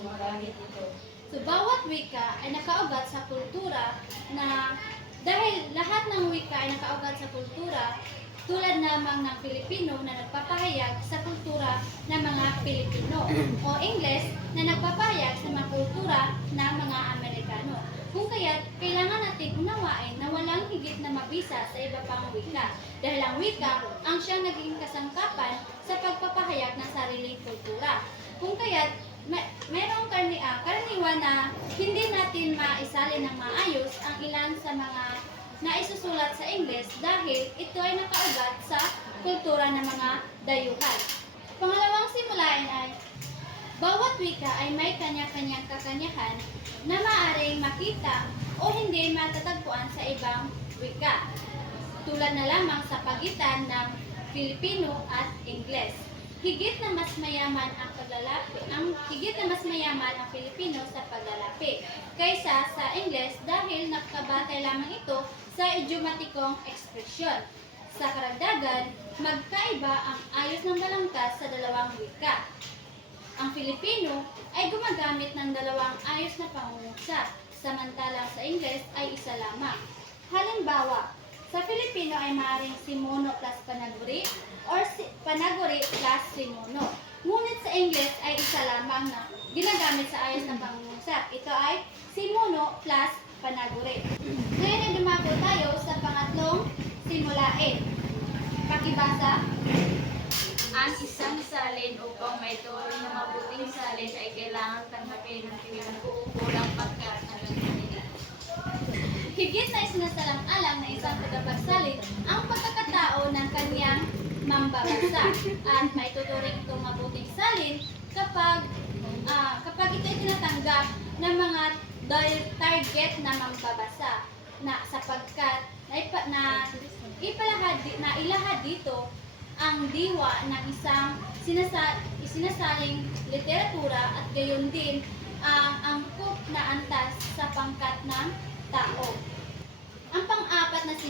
gumagamit ito. So, bawat wika ay nakaugat sa kultura na dahil lahat ng wika ay nakaugat sa kultura, tulad namang ng Pilipino na nagpapahayag sa kultura ng mga Pilipino o Ingles na nagpapahayag sa mga kultura ng mga Amerikano. Kung kaya, kailangan natin unawain na walang higit na mabisa sa iba pang wika dahil ang wika ang siyang naging kasangkapan sa pagpapahayag ng sariling kultura. Kung kaya, may, merong karni, ah, karaniwan na hindi natin maisalin ng maayos ang ilan sa mga naisusulat sa Ingles dahil ito ay nakaugat sa kultura ng mga dayuhan. Pangalawang simulain ay bawat wika ay may kanya-kanyang kakanyahan na maaring makita o hindi matatagpuan sa ibang wika. Tulad na lamang sa pagitan ng Filipino at Ingles. Higit na mas mayaman ang paglalapi, ang higit na mas mayaman ang Filipino sa paglalapi kaysa sa Ingles dahil nakabatay lamang ito sa idiomatikong ekspresyon. Sa karagdagan, magkaiba ang ayos ng balangkas sa dalawang wika. Ang Filipino ay gumagamit ng dalawang ayos na pangungusap, samantalang sa Ingles ay isa lamang. Halimbawa, sa Filipino ay maaaring simono plus panaguri or si, panaguri plus simono. Ngunit sa Ingles ay isa lamang na ginagamit sa ayos ng pangungusap. Ito ay simono plus panaguri. Ngayon ay dumako tayo sa pangatlong simulain. Pakibasa. Ang isang salin upang may tuloy na mabuting salin ay kailangan tanggapin ng pinagkukulang pagkat na Higit na isinasalang-alang na isang tagapagsalit ang pagkakatao ng kanyang mambabasa at may tuturing itong mabuting salin kapag ah, kapag ito ay tinatanggap ng mga target na mambabasa na sapagkat na, ipa, na ipalahad na ilahad dito ang diwa ng isang sinasa, isinasaling literatura at gayon din ang angkop na antas sa pangkat ng tao.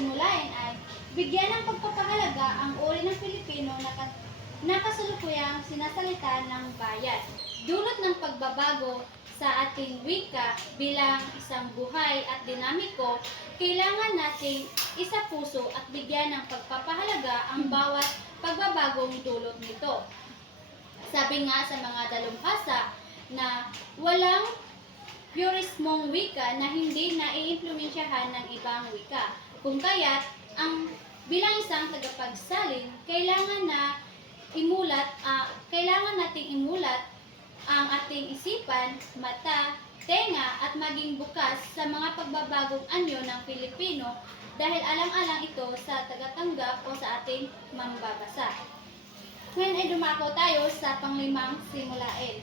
Ang pang-apat na simulain ay bigyan ng pagpapahalaga ang uri ng Pilipino na, ka- na kasalukuyang sinasalita ng bayan. Dulot ng pagbabago sa ating wika bilang isang buhay at dinamiko, kailangan nating isa puso at bigyan ng pagpapahalaga ang bawat pagbabagong dulot nito. Sabi nga sa mga dalumhasa na walang purismong wika na hindi naiimpluwensyahan ng ibang wika. Kung kaya't ang bilang isang tagapagsalin, kailangan na imulat, ah, kailangan nating imulat ang ating isipan, mata, tenga at maging bukas sa mga pagbabagong anyo ng Pilipino dahil alang-alang ito sa tagatanggap o sa ating mambabasa. Ngayon ay dumako tayo sa panglimang simulain.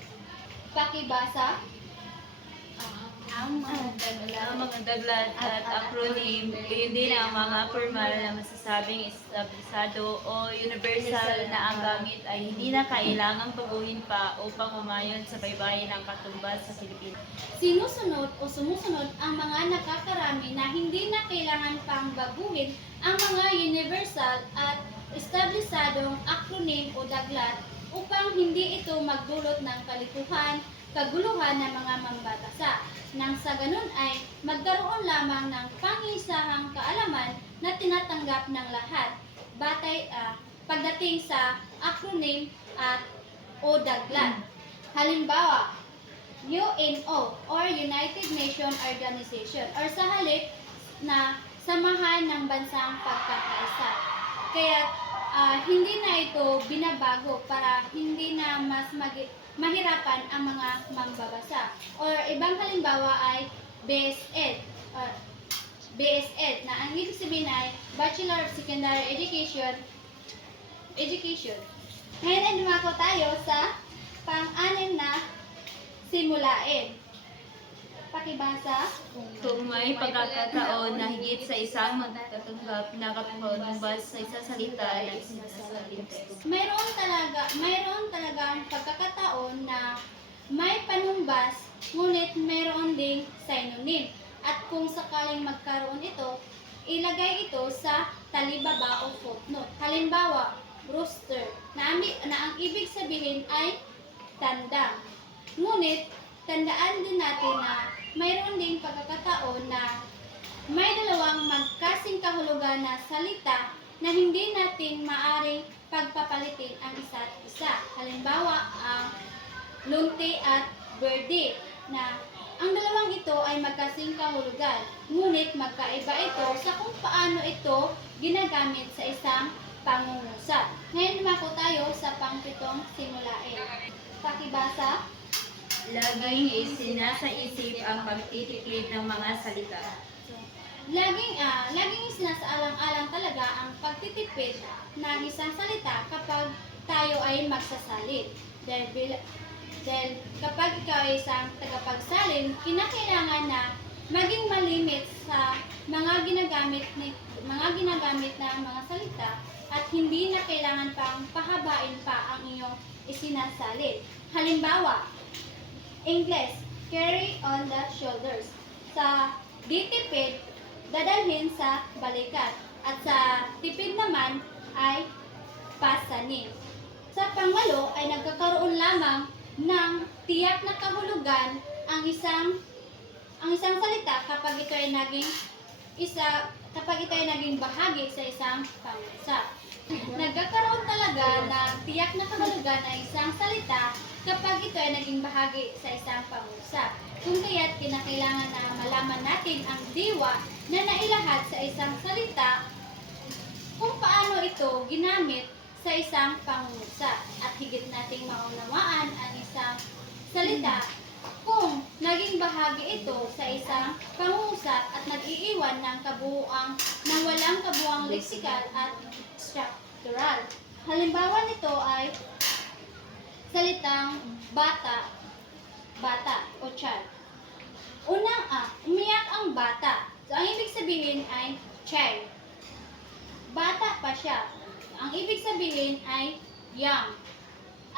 Pakibasa. Ang mga daglat, ang mga daglat at acronym, yun din ang mga formal na masasabing establisado o universal na ang gamit ay hindi na kailangang baguhin pa upang umayon sa baybayin ng katumbas sa Pilipinas. Sinusunod o sumusunod ang mga nakakarami na hindi na kailangan pang baguhin ang mga universal at establisadong acronym o daglat upang hindi ito magdulot ng kalituhan, kaguluhan ng mga mambatasa. Nang sa ganun ay magkaroon lamang ng pangisahang kaalaman na tinatanggap ng lahat batay ah, pagdating sa acronym at o daglat. Halimbawa, UNO or United Nations Organization or sa halip na samahan ng bansang pagkakaisa. Kaya ah, hindi na ito binabago para hindi na mas magi- mahirapan ang mga mambabasa. Or ibang halimbawa ay BSED or BSED na ang ibig sabihin ay Bachelor of Secondary Education Education. Ngayon ay dumako tayo sa pang-anim na simulain. Pakibasa. Kung may pagkakataon na higit sa isang magtatanggap na kapanumbas sa isa salita ng sinasalita. Mayroon talaga, mayroon talagang pagkakataon na may panumbas bas, ngunit mayroon ding synonym. At kung sakaling magkaroon ito, ilagay ito sa talibaba o footnote. Halimbawa, rooster, na, na ang ibig sabihin ay tanda. Ngunit, tandaan din natin na mayroon ding pagkakataon na may dalawang magkasing kahulugan na salita na hindi natin maaring pagpapalitin ang isa't isa. Halimbawa, ang lunti at birthday na ang dalawang ito ay magkasing kahulugan, ngunit magkaiba ito sa kung paano ito ginagamit sa isang pangungusap. Ngayon dumako tayo sa pangpitong simulain. Pakibasa. Laging isinasaisip ang pagtitipid ng mga salita. Laging ah, laging sinasaalang-alang talaga ang pagtitipid ng isang salita kapag tayo ay magsasalit. Dahil, dahil kapag ikaw ay isang tagapagsalin, kinakailangan na maging malimit sa mga ginagamit ni mga ginagamit na mga salita at hindi na kailangan pang pahabain pa ang iyong isinasalit. Halimbawa, English, carry on the shoulders. Sa ditipid, dadalhin sa balikat. At sa tipid naman ay pasanin. Sa pangwalo ay nagkakaroon lamang ng tiyak na kahulugan ang isang ang isang salita kapag ito ay naging isa kapag ito ay naging bahagi sa isang pangusap. Nagkakaroon talaga ng tiyak na kahulugan ang isang salita kapag ito ay naging bahagi sa isang pangusap. Kung kaya't kinakailangan na malaman natin ang diwa na nailahad sa isang salita kung paano ito ginamit sa isang pangungusap at higit nating maunawaan ang isang salita kung naging bahagi ito sa isang pangungusap at nag-iiwan ng kabuuang ng walang kabuuang leksikal at structural. Halimbawa nito ay salitang bata, bata o child. Unang A, umiyak ang bata. So, ang ibig sabihin ay child. Bata pa siya. Ang ibig sabihin ay young.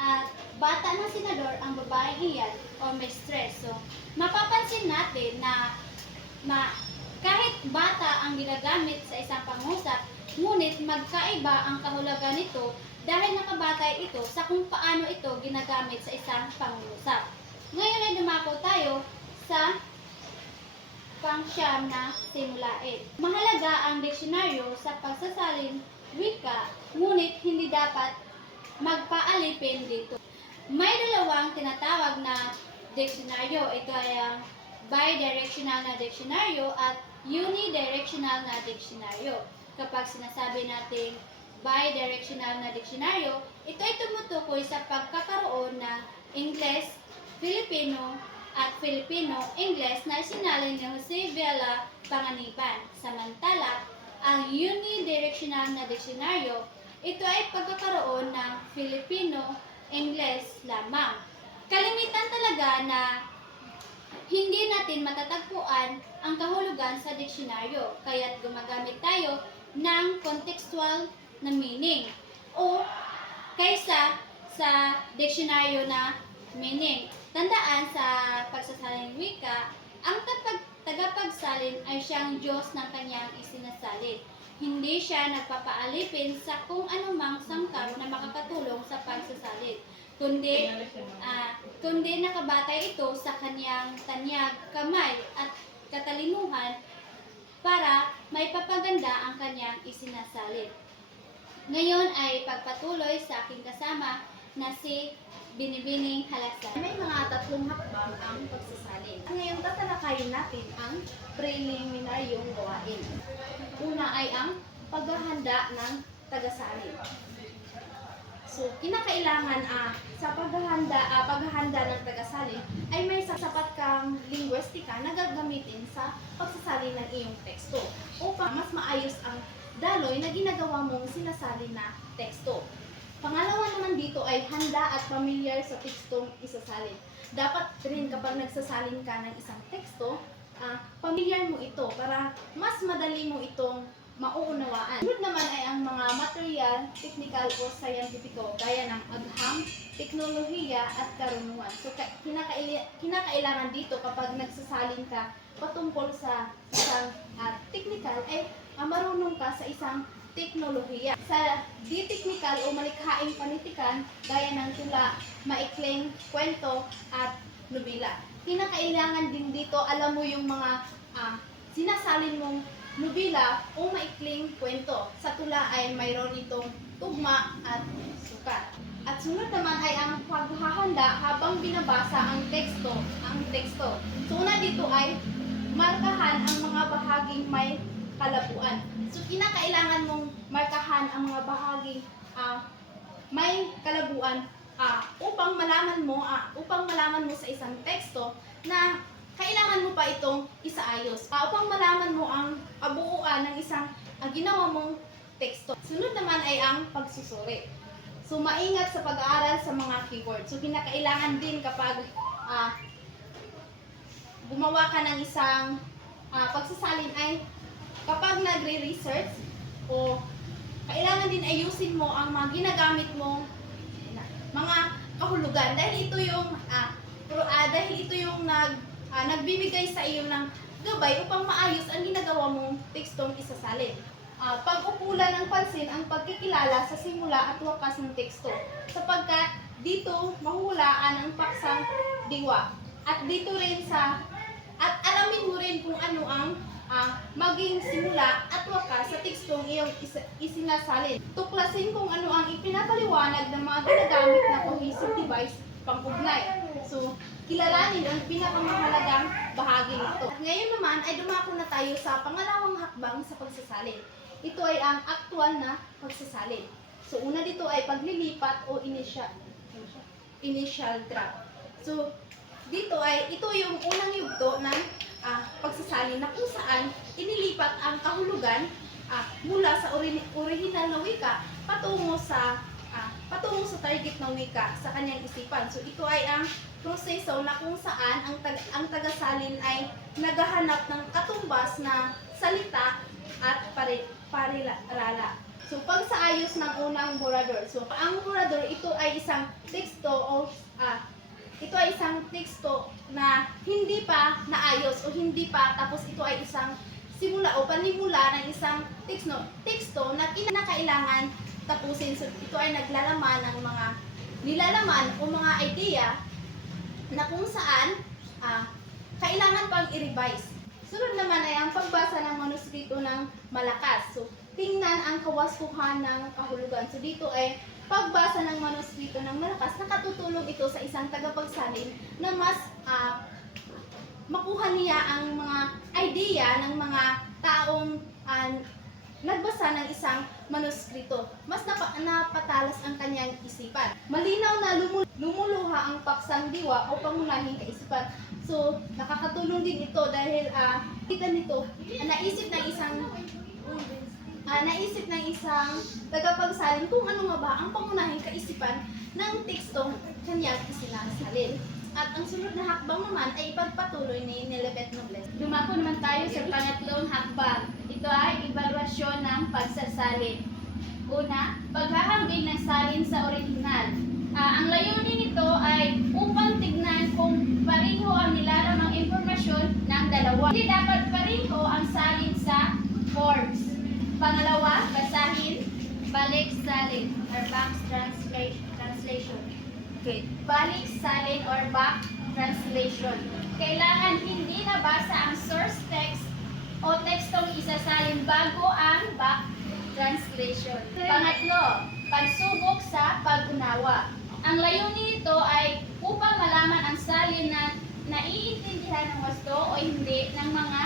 At bata ng senador ang babae iyan o may stress. So, mapapansin natin na ma, kahit bata ang ginagamit sa isang pangusap, ngunit magkaiba ang kahulugan nito dahil nakabatay ito sa kung paano ito ginagamit sa isang pangusap. Ngayon ay dumako tayo sa pangsyam na simulain. Mahalaga ang diksyonaryo sa pagsasalin wika, ngunit hindi dapat magpaalipin dito. May dalawang tinatawag na diksyonaryo. Ito ay ang bidirectional na diksyonaryo at unidirectional na diksyonaryo. Kapag sinasabi natin bidirectional na diksyonaryo, ito ay tumutukoy sa pagkakaroon ng Ingles, Filipino, at Filipino-Ingles na isinalin ni Jose Vela Panganiban. Samantala, ang unidirectional na diksyonaryo, ito ay pagkakaroon ng Filipino-Ingles lamang. Kalimitan talaga na hindi natin matatagpuan ang kahulugan sa diksyonaryo, kaya't gumagamit tayo ng contextual na meaning o kaysa sa diksyonaryo na meaning. Tandaan sa pagsasalin wika, ang tapag, tagapagsalin ay siyang Diyos ng kanyang isinasalin. Hindi siya nagpapaalipin sa kung anumang sangkap na makakatulong sa pagsasalin, kundi ah, kundi nakabatay ito sa kanyang tanyag, kamay at katalinuhan para may papaganda ang kanyang isinasalin. Ngayon ay pagpatuloy sa aking kasama na si Binibining Halasan. May mga tatlong hakbang ang pagsasalin. Ngayon tatalakayin natin ang preliminaryong gawain. Una ay ang paghahanda ng tagasalin. So, kinakailangan ah, sa paghahanda, ah, paghahanda ng tagasalin ay may sasapat kang linguistika na gagamitin sa pagsasalin ng iyong teksto upang mas maayos ang daloy na ginagawa mong sinasalin na teksto. Pangalawa naman dito ay handa at familiar sa tekstong isasalin. Dapat rin kapag nagsasalin ka ng isang teksto, ah, familiar mo ito para mas madali mo itong mauunawaan. Sunod naman ay ang mga material, technical o scientifico gaya ng agham, teknolohiya at karunungan. So, ka- kinakaili- kinakailangan dito kapag nagsasalin ka patungkol sa isang ah, technical, ay ah, marunong ka sa isang teknolohiya. Sa di technical o malikhaing panitikan, gaya ng tula, maikling kwento at nobela. Kinakailangan din dito, alam mo yung mga ah, sinasalin mong nobela o maikling kwento. Sa tula ay mayroon itong tugma at sukat. At sunod naman ay ang paghahanda habang binabasa ang teksto, ang teksto. So una dito ay markahan ang mga bahaging may kalabuan. So kinakailangan mong markahan ang mga bahaging ah, may kalabuan ah, upang malaman mo ah, upang malaman mo sa isang teksto na kailangan mo pa itong isaayos. Ah, upang malaman mo ang abuuan ng isang ah, ginawa mong teksto. Sunod naman ay ang pagsusuri. So maingat sa pag-aaral sa mga keywords. So kinakailangan din kapag ah, gumawa ka ng isang ah, pagsasalin ay kapag nagre-research o kailangan din ayusin mo ang mga ginagamit mong mga kahulugan dahil ito yung ah, pro, ah, dahil ito yung nag ah, nagbibigay sa iyo ng gabay upang maayos ang ginagawa mong tekstong isasalin. Ah, pag-ukulan ng pansin ang pagkikilala sa simula at wakas ng teksto sapagkat dito mahuhulaan ang paksang diwa at dito rin sa at alamin mo rin kung ano ang ah, maging simula at wakas sa tekstong iyong isa- isinasalin. Tuklasin kung ano ang ipinapaliwanag ng mga ginagamit na cohesive device pang-ugnay. So, kilalanin ang pinakamahalagang bahagi nito. At ngayon naman ay dumako na tayo sa pangalawang hakbang sa pagsasalin. Ito ay ang aktual na pagsasalin. So, una dito ay paglilipat o initial initial draft. So, dito ay ito yung unang yugto ng ah, pagsasalin na kung saan inilipat ang kahulugan ah, mula sa ori- original na wika patungo sa patungo sa target na wika sa kanyang isipan. So ito ay ang proseso na kung saan ang tag ang tagasalin ay naghahanap ng katumbas na salita at pare parirala. So pag sa ayos ng unang borador. So ang borador ito ay isang teksto o ah, ito ay isang teksto na hindi pa naayos o hindi pa tapos ito ay isang simula o panimula ng isang teksto, teksto na kinakailangan tapusin. So, ito ay naglalaman ng mga nilalaman o mga idea na kung saan ah, kailangan pang i-revise. Sunod naman ay ang pagbasa ng manuskrito ng malakas. So, tingnan ang kawaskuhan ng kahulugan. So, dito ay pagbasa ng manuskrito ng malakas, nakatutulong ito sa isang tagapagsalin na mas ah, makuha niya ang mga idea ng mga taong ah, nagbasa ng isang manuskrito. Mas napa- napatalas ang kanyang isipan. Malinaw na lumu- lumuluha ang paksang diwa o pangunahing kaisipan. So, nakakatulong din ito dahil ah, kita nito, ah, naisip ng isang ah, naisip ng isang tagapagsalin kung ano nga ba ang pangunahing kaisipan ng tekstong kanyang isinasalin. At ang sunod na hakbang naman ay ipagpatuloy ni Nilibet Nobles. Dumako naman tayo sa pangatlong hakbang. Ito ay evaluasyon ng pagsasalin. Una, paghahambing ng salin sa original. Ah, ang layunin nito ay upang tignan kung pareho ang nilalamang impormasyon ng dalawa. Hindi dapat pareho ang salin sa forms. Pangalawa, basahin, balik salin or back transla- translation. Okay. Balik salin or back translation. Kailangan hindi nabasa ang source text o tekstong isasalin bago ang back translation. Pangatlo, pagsubok sa pag-unawa. Ang layunin nito ay upang malaman ang salin na naiintindihan ng wasto o hindi ng mga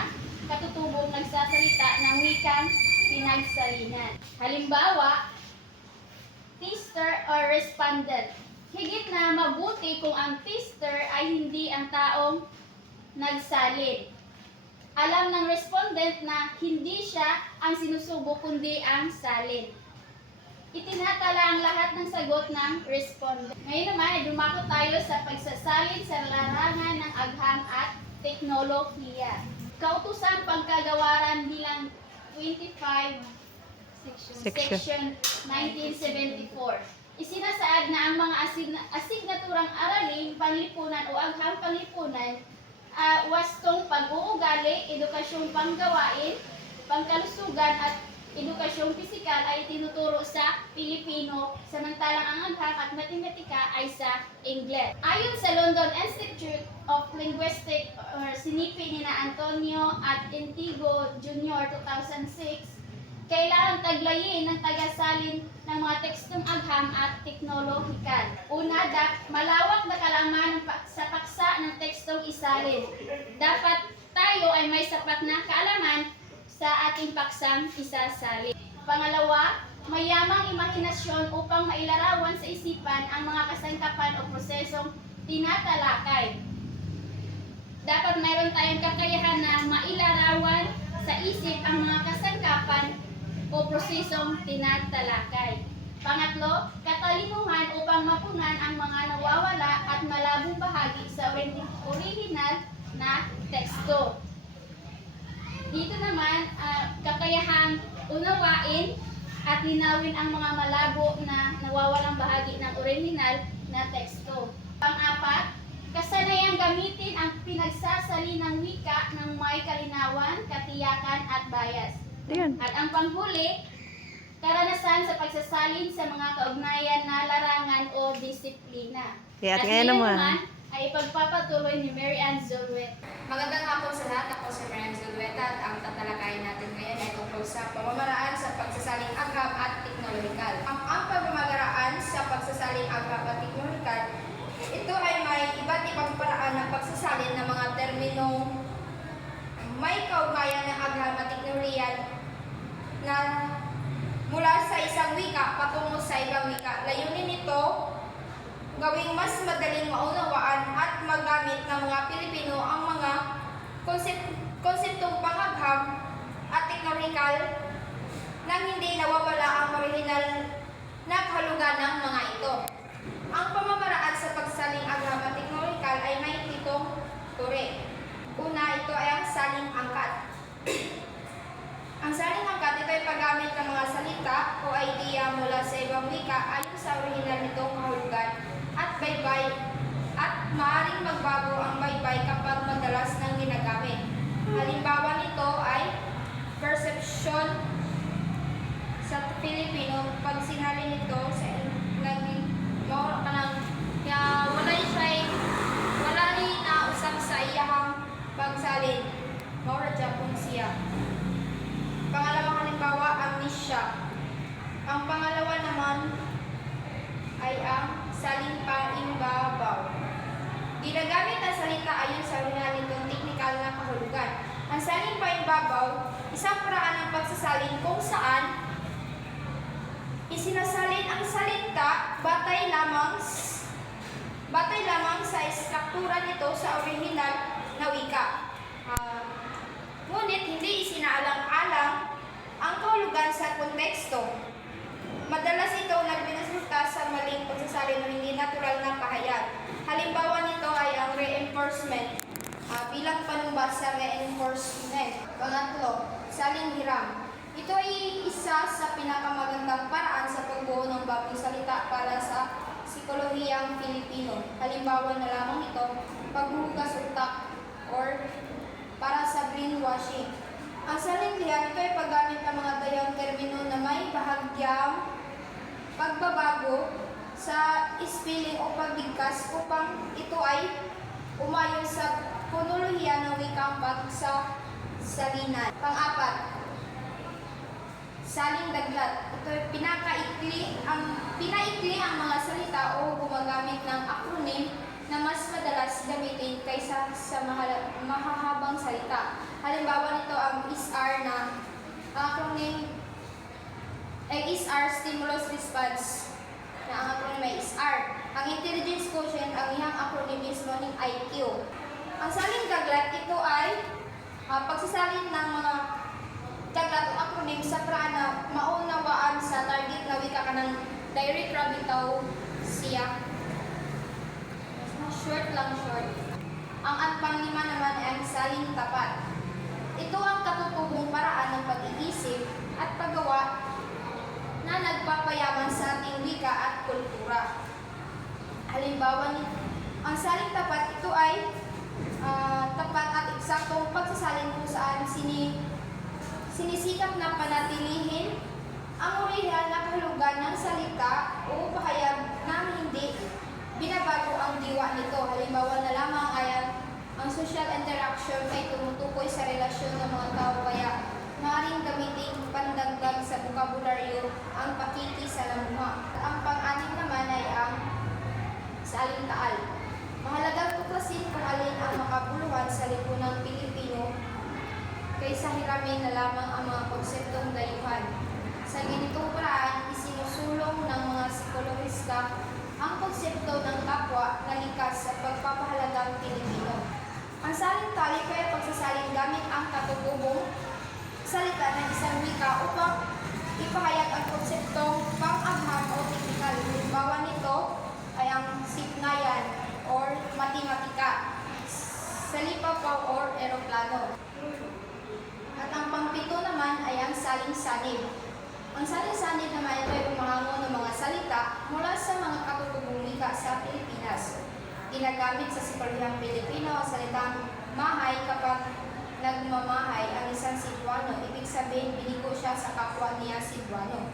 katutubong nagsasalita ng wikang pinagsalinan. Halimbawa, tester or respondent. Higit na mabuti kung ang tester ay hindi ang taong nagsalin. Alam ng respondent na hindi siya ang sinusubok kundi ang salin. Itinatala ang lahat ng sagot ng respondent. Ngayon naman, ay dumako tayo sa pagsasalin sa larangan ng agham at teknolohiya. Kautusan pangkagawaran bilang 25 Section. Section 1974. Isinasaad na ang mga asigna- asignaturang aralin, panlipunan o aghang panlipunan ah, wastong pag-uugali, edukasyong panggawain, pangkalusugan at edukasyong pisikal ay tinuturo sa Pilipino, samantalang ang agham at matematika ay sa Ingles. Ayon sa London Institute of Linguistics or sinipi ni na Antonio at Intigo Jr. 2006, kailangan taglayin ng tagasalin ng mga tekstong agham at teknolohikal. Una, da, malawak na kalaman sa paksa ng tekstong isalin. Dapat tayo ay may sapat na kaalaman sa ating paksang isasalin. Pangalawa, mayamang imahinasyon upang mailarawan sa isipan ang mga kasangkapan o prosesong tinatalakay. Dapat mayroon tayong kakayahan na mailarawan sa isip ang mga kasangkapan o prosesong tinatalakay. Pangatlo, katalinuhan upang mapunan ang mga nawawala at malabong bahagi sa ori- original na teksto. Dito naman, ah, kakayahang unawain at linawin ang mga malabo na nawawalang bahagi ng original na teksto. Pang-apat, kasanayang gamitin ang pinagsasali ng wika ng may kalinawan, katiyakan at bias. Ayan. At ang panghuli, karanasan sa pagsasalin sa mga kaugnayan na larangan o disiplina. Kaya At ngayon naman ay ipagpapatuloy ni Mary Ann Zuluet. Magandang hapon sa lahat. Ako si Marian Zulueta at ang tatalakayin natin ngayon ay tungkol sa pamamaraan sa pagsasaling agham at teknolohikal. Ang, ang pamamaraan sa pagsasaling agham at teknolohikal, ito ay may iba't ibang paraan ng pagsasalin ng mga terminong may kaugnayan ng agham at teknolohiya na mula sa isang wika patungo sa ibang wika. Layunin nito gawing mas madaling maunawaan at magamit ng mga Pilipino ang mga konsep konseptong pangagham at teknolikal nang hindi nawawala ang orihinal na kahulugan ng mga ito. Ang pamamaraan sa pagsaling agham at teknolikal ay may pitong turi. Una, ito ay ang saling angkat. ang saling angkat, ay paggamit ng mga salita o idea mula sa ibang wika ayon sa orihinal nitong kahulugan. At baybay at maaaring magbago ang baybay kapag madalas nang ginagamit. Halimbawa nito ay perception sa Pilipino pag sinali nito sa naging mawala ka ng ya wala siya wala rin na usap sa iyahang pagsalin. Siya kung siya pangalawang halimbawa amnesia ang pangalawa naman ay ang saling paimbabaw. Ginagamit ang salita ayon sa orihinal nitong teknikal na kahulugan. Ang saling paimbabaw, isang paraan ng pagsasalin kung saan isinasalin ang salita batay lamang batay lamang sa struktura nito sa orihinal na wika. Ngunit hindi isinaalang-alang ang kahulugan sa konteksto. Madalas ito nagbinusulta sa maling pagsasalin ng hindi natural na pahayag. Halimbawa nito ay ang reinforcement ah, bilang panumbas sa reinforcement. Pangatlo, saling hiram. Ito ay isa sa pinakamagandang paraan sa pagbuo ng bagong salita para sa psikolohiyang Pilipino. Halimbawa na lamang ito, paghuhugas utak or para sa brainwashing. Ang salindihan, ito ay paggamit ng mga dayang termino na may bahagyang pagbabago sa spelling o pagbigkas upang ito ay umayon sa punolohiya ng wikang sa salinan. Pang-apat, saling daglat. Ito ay pinakaikli ang pinaikli ang mga salita o gumagamit ng acronym na mas madalas gamitin kaysa sa mahahabang salita. Halimbawa nito ang ISR na acronym ay ISR Stimulus Response na ang acronym ay ISR. Ang Intelligence Quotient ang iyang acronym mismo ng IQ. Ang saling daglat ito ay ah, pagsasalin ng mga daglat o acronym sa paraan na maunawaan sa target na wika ka ng direct rabitaw siya. Short lang short. Ang at panglima naman ay ang saling tapat. Ito ang katutubong paraan ng pag-iisip at paggawa na nagpapayaman sa ating wika at kultura. Halimbawa, ang saling tapat ito ay ah, tapat at eksaktong pagsasalin kung saan sini, sinisikap na panatilihin ang orihinal na kahulugan ng salita o pahayag na hindi binabago ang diwa nito. Halimbawa na lamang ay ang, social interaction ay tumutukoy sa relasyon ng mga tao kaya maaaring gamitin pandagdag sa bokabularyo ang pakikisalamuha. Ang pang-anim naman ay ang salintaal. Mahalagang tuklasin kung alin ang makabuluhan sa lipunang Pilipino kaysa hiramin na lamang ang mga konseptong dayuhan. Sa ganitong paraan, isinusulong ng mga psikologista ang konsepto ng kapwa na likas sa pagpapahalagang Pilipino. Ang salintali kaya pagsasalin gamit ang katutubong salita ng isang wika upang ipahayag ang konseptong pang-agham o teknikal. Halimbawa nito ay ang signayan or matematika, salipapaw or eroplano. At ang pangpito naman ay ang saling-sanib. Ang saling-sanib naman ito ay umahango ng mga salita mula sa mga katutubong wika sa Pilipinas. Ginagamit sa sikolihang Pilipino ang salitang mahay kapag nagmamahay ang isang Cebuano. Ibig sabihin, binigo siya sa kapwa niya Cebuano.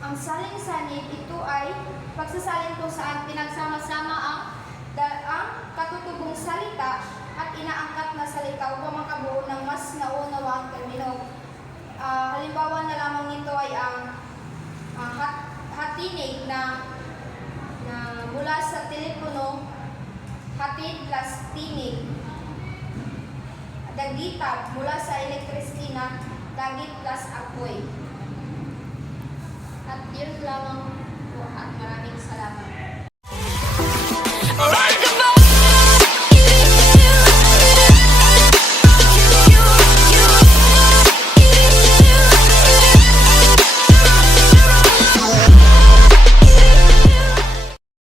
Ang saling-sanib, ito ay pagsasalin kung saan pinagsama-sama ang, ang katutubong salita at inaangkat na salita upang makabuo ng mas nauunawang termino. Ah, halimbawa na lamang nito ay ang ah, hat, hatinig na, na mula sa telepono, hatid plus tinig. Dagitab mula sa electricity na dagit plus apoy. At yun lamang po at maraming salamat.